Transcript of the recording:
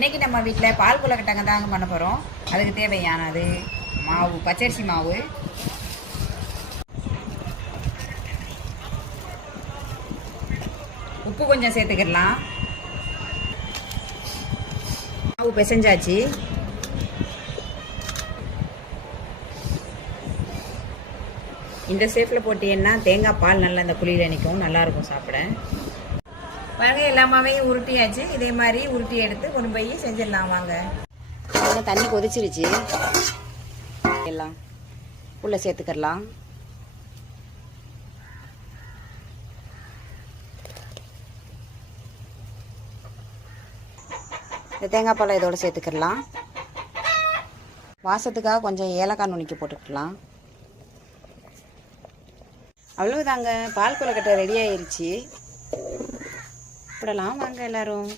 இன்றைக்கி நம்ம வீட்டில் பால் கொழுக்கட்டை தாங்க பண்ண போகிறோம். அதுக்கு தேவையானது மாவு, பச்சரிசி மாவு, உப்பு கொஞ்சம் சேர்த்துக்கிடலாம். மாவு பிசைஞ்சாச்சு. இந்த ஷேப்பில் போட்டீங்கன்னா தேங்காய் பால் நல்லா இந்த குழியில் நிற்கும், நல்லாயிருக்கும் சாப்பிட. பாருங்க, எல்லா மாவையும் உருட்டியாச்சு. இதே மாதிரி உருட்டி எடுத்து கொண்டு போய் செஞ்சிடலாம் வாங்க. தண்ணி கொதிச்சிருச்சு. எல்லாம் உள்ள சேர்த்துக்கலாம். இந்த தேங்காய் பாலை இதோட சேர்த்துக்கலாம். வாசத்துக்காக கொஞ்சம் ஏலக்காய் நுணுக்கி போட்டுக்கலாம். அவ்வளவுதாங்க, பால் கொழுக்கட்டை ரெடி ஆயிடுச்சு. இப்படலாம் வாங்க எல்லாரும்.